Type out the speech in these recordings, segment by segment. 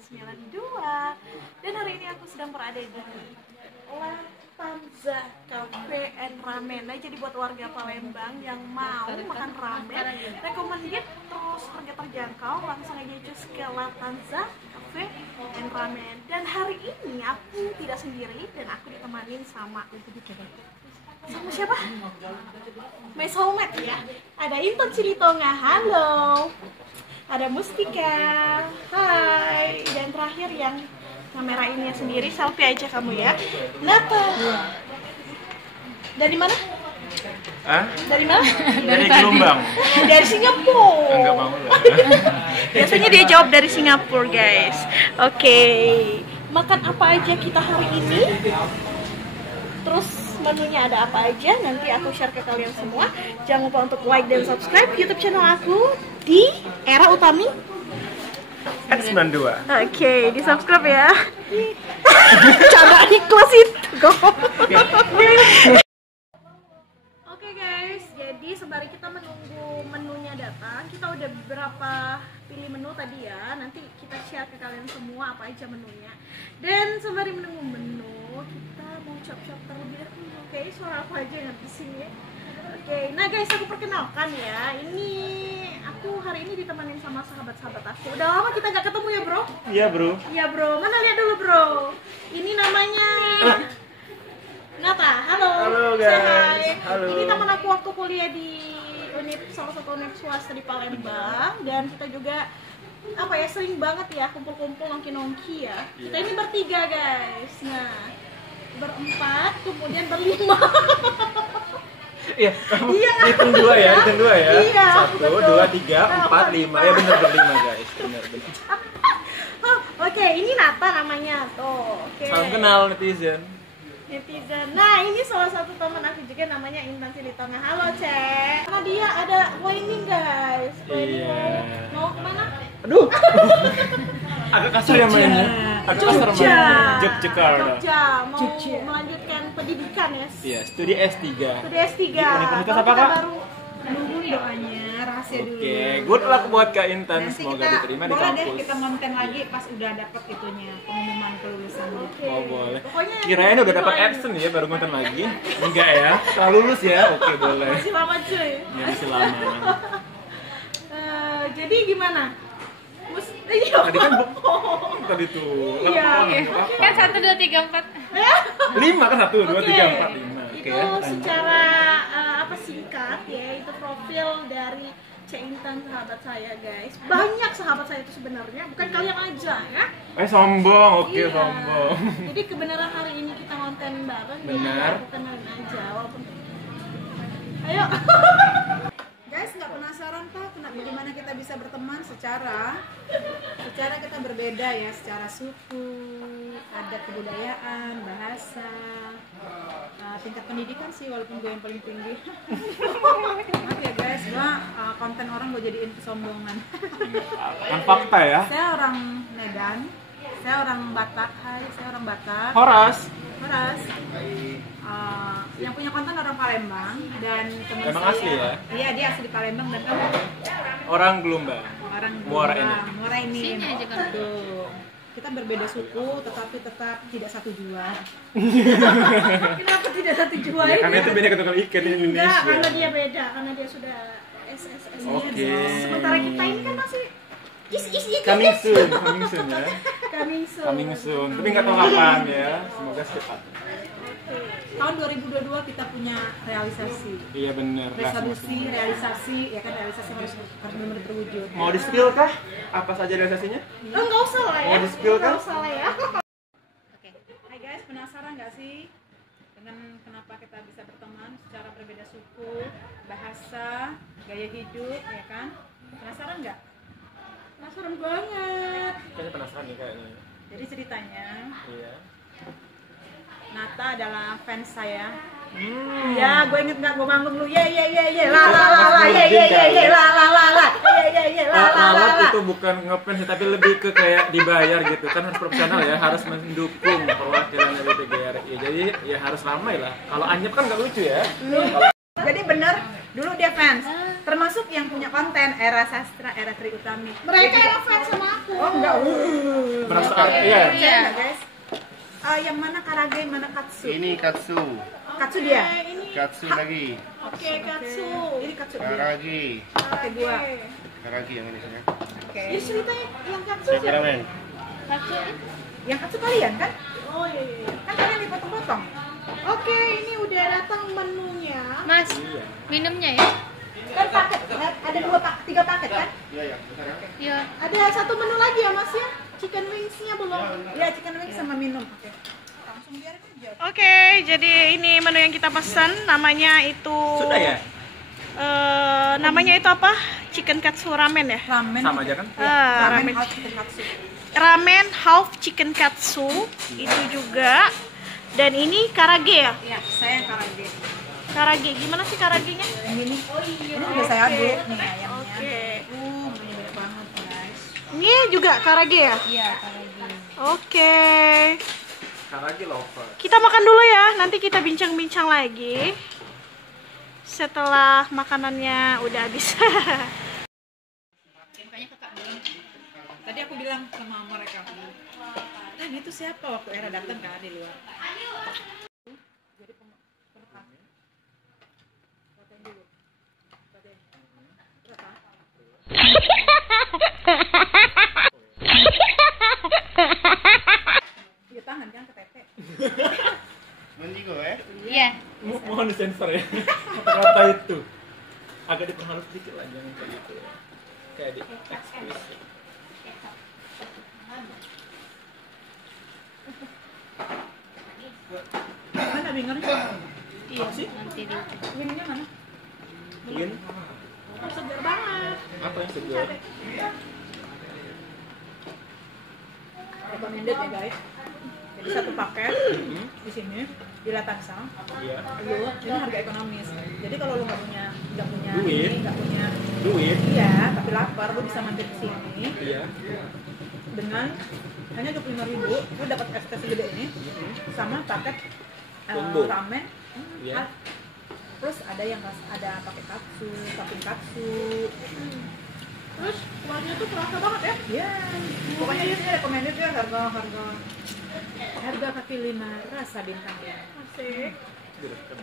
92. Dan hari ini aku sedang berada di Latanza Cafe and Ramen. Nah, jadi buat warga Palembang yang mau makan ramen, recommended, terus harga terjangkau, langsung aja cus ke Latanza Cafe and Ramen. Dan hari ini aku tidak sendiri dan aku ditemanin sama siapa? My soulmate ya. Ada Intan Silitonga, halo. Ada Mustika, hai. Dan terakhir yang kamera ini sendiri, selfie aja kamu ya. Nata. Dari mana? Hah? Dari mana? Dari Gelombang. Dari Singapura. Enggak mau lah. Biasanya dia jawab dari Singapura, guys. Oke. Makan apa aja kita hari ini? Terus menunya ada apa aja? Nanti aku share ke kalian semua. Jangan lupa untuk like dan subscribe YouTube channel aku di Era Utami X92. Oke, di subscribe ya. Coba ikhlas itu. Oke guys, jadi sembari kita menunggu menunya datang, kita udah beberapa pilih menu tadi ya. Nanti kita share ke kalian semua apa aja menunya. Dan sembari menunggu menu, kita mau chop-chop terlebih dahulu. Oke, suara aku aja yang di sini. Oke, nah guys, aku perkenalkan ya. Ini aku hari ini ditemenin sama sahabat-sahabat aku. Udah lama kita nggak ketemu ya, Bro? Iya, Bro. Iya, Bro. Mana lihat dulu, Bro. Ini namanya Nata. Halo. Halo, Say guys. hi. Halo. Ini teman aku waktu kuliah di salah satu univ swasta di Palembang, dan kita juga sering banget ya kumpul-kumpul nongki-nongki ya. Kita ini bertiga, guys. Nah, berempat, kemudian berlima. Iya, hitung dua ya. Iya, 1, betul. 2, 3, 4, 5. Ya benar berlima, guys. Benar. Oke, ini Nata namanya tuh. Oke. Salam kenal netizen. Nah, ini salah satu teman aku juga namanya Intan Silitonga. Halo, Cek. Karena dia ada whining, guys. Iya. Mau kemana? Aduh. Agak kasar ya mainnya. Agak kasar Jogja. mainnya. Yogyakarta. Jogja. Mau melanjutkan pendidikan ya. Iya, studi S3. Studi S3. Di Universitas apa, Kak? Baru nungguin doanya, rahasia dulu. Oke, good luck buat Kak Intan. Nanti Semoga kita diterima di boleh deh kampus. kita konten lagi pas udah dapet itunya pengumuman kelulusan. Oke. Oh, boleh. Pokoknya Kirain udah dapat doain. absen ya baru ngonten lagi. Enggak ya? Setelah lulus ya. Oke, boleh. Masih lama, cuy. Ya, masih lama. Jadi gimana? Iya. Tadi kan tadi tuh. Iya. Kan 1, 2, 3, 4. 5 kan 1, 2, Oke. 3, 4, 5. Oke Itu ya. secara singkat ya, itu profil dari Cek Intan, sahabat saya, guys. Banyak sahabat saya itu sebenarnya, bukan kalian aja ya. Sombong. Oke, Iya. sombong. Jadi kebenaran hari ini kita konten bareng, jadi Benar. aku kenalin aja walaupun. Ayo. Guys, nggak penasaran Pak, bagaimana kita bisa berteman secara kita berbeda ya, secara suku, adat kebudayaan, bahasa, tingkat pendidikan sih walaupun gue yang paling tinggi. Maaf ya guys, konten orang gue jadiin kesombongan. Kan fakta ya. Saya orang Medan, saya orang Batak. Hai, saya orang Batak. Horas. Yang punya konten orang Palembang dan teman Emang saya. asli ya? Iya, dia asli Palembang dan kamu Orang Gelombang. orang Muara ini. Muara ini. Sini aja kan. Tuh. Kita berbeda suku tetapi tetap tidak satu jua. Kenapa tidak satu jua Ya, ini? karena itu beda ketukar ikan di Enggak, Indonesia. karena dia beda, karena dia sudah SSS. Oke. Sementara kita ini kan masih is. Coming soon ya. Coming soon. Tapi nggak tahu kapan ya. Semoga cepat. Tahun 2022 kita punya realisasi. Iya benar. Resolusi, realisasi, ya kan realisasi harus benar-benar terwujud. Mau di spill kah? Apa saja realisasinya? Oh, nggak usah lah ya. Mau di-spill kan? Nggak usah lah ya. Oke. Hai guys, penasaran nggak sih dengan kenapa kita bisa berteman secara berbeda suku, bahasa, gaya hidup, ya kan? Penasaran nggak? Penasaran banget. Kayaknya penasaran nih kayaknya. Jadi ceritanya, Iya. Nata adalah fans saya. Ya, gue inget nggak gue manggung dulu. La Alat itu bukan ngefans ya, tapi lebih ke kayak dibayar gitu kan, harus profesional ya, harus mendukung perwakilan dari TGRI. Jadi ya harus ramai lah. Kalau anyep kan nggak lucu ya. Jadi bener, dulu dia fans. Termasuk yang punya konten Era Sastra, Era Tri Utami. Mereka yang fans sama aku. Oh enggak. Berasa iya. Iya guys. Yang mana karage, yang mana katsu? Ini katsu. Katsu dia. Katsu lagi. Oke, katsu. Ini katsu dia. Karagi. Oke gua. Karagi yang ini saya. Oke. Ini ceritanya yang katsu. Saya kira men. Satu. Yang katsu kalian kan? Oh iya, iya. Kan kalian dipotong-potong. Oke, ini udah datang menunya. Mas, Iya. minumnya ya? Kan paket ada 3 paket kan? Iya ya. Bentar ya. Iya. Ada satu menu lagi ya Mas ya? Chicken wings-nya belum. Iya, chicken wings sama minum. Oke. Langsung biarin aja. Oke, jadi ini menu yang kita pesan. Namanya itu. Sudah ya? Namanya itu apa? Chicken katsu ramen ya? Ramen. Sama aja kan? Ramen Ramen. hot chicken katsu. Ramen half chicken katsu itu juga. Dan ini karage ya? Iya, saya karage. Karage, gimana sih karagenya? Yang ini. Ini udah saya aduk nih ayamnya. Oke. Ini banyak banget guys. Ini juga karage ya? Iya, karage. Oke. Karagi lover. Kita makan dulu ya, nanti kita bincang-bincang lagi setelah makanannya udah habis. Makanya kakak bilang, tadi aku bilang sama mereka, tadi itu siapa waktu Era datang kan di luar? Jadi perekam. Fotoin dulu. Fotoin. Berapa? Di tangan kan ketete. Mendigo ya. Iya. Mohon disensor ya. Kata-kata itu. Agak diperhalus sedikit lah, jangan kayak gitu ya. Kayak di eksplisit. Mana bingernya? Iya, nanti di Wingnya mana? Win, Segar banget. apa yang segar? Recommended ya guys. Jadi satu paket di sini di Latansa. Iya. Ini harga ekonomis. Jadi kalau lu nggak punya Duit. ini, nggak punya Duit. iya, tapi lapar, lu bisa mampir ke sini Iya. dengan hanya 25.000, lu dapat es teh segede ini sama paket Combo. ramen. Iya. Terus ada pakai katsu, topping katsu. Terus kuahnya tuh terasa banget ya? Ya, pokoknya ini recommended ya harga kaki 5 rasa bintang ya. Asik. Direkam.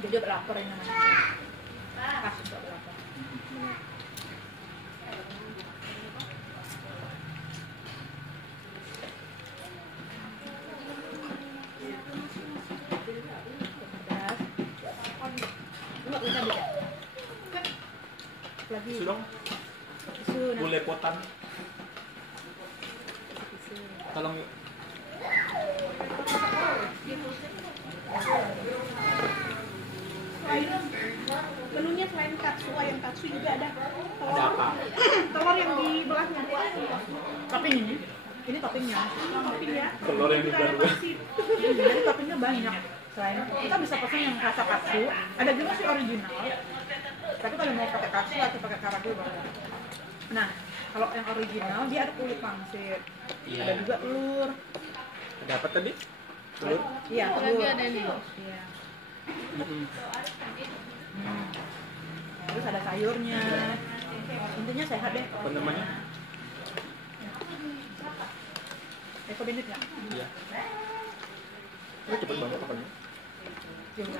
Jadi lapar ini namanya. Pas untuk lapar. Pedas. Enggak punya beda. Lagi. Sudah Tisu, nah. boleh potan. Tisu. Tolong yuk. Menunya selain katsu, ayam katsu juga ada Ada apa? telur yang di belakangnya. Topping ini toppingnya. Topping ya. Telur yang Kita ada dibuat. pasir. Jadi toppingnya banyak. Selain kita bisa pesan yang rasa katsu, ada juga sih original. Tapi kalau mau pakai katsu atau pakai karage boleh. Nah, kalau yang original dia ada kulit pangsit, Iya. ada juga telur. Ada apa tadi? Telur. Iya, telur. lagi ada nih. Iya. Mm-mm. Terus ada sayurnya. Intinya sehat deh. Apa namanya? Recommended nggak? Iya. Ini cepet banget apanya? Juga.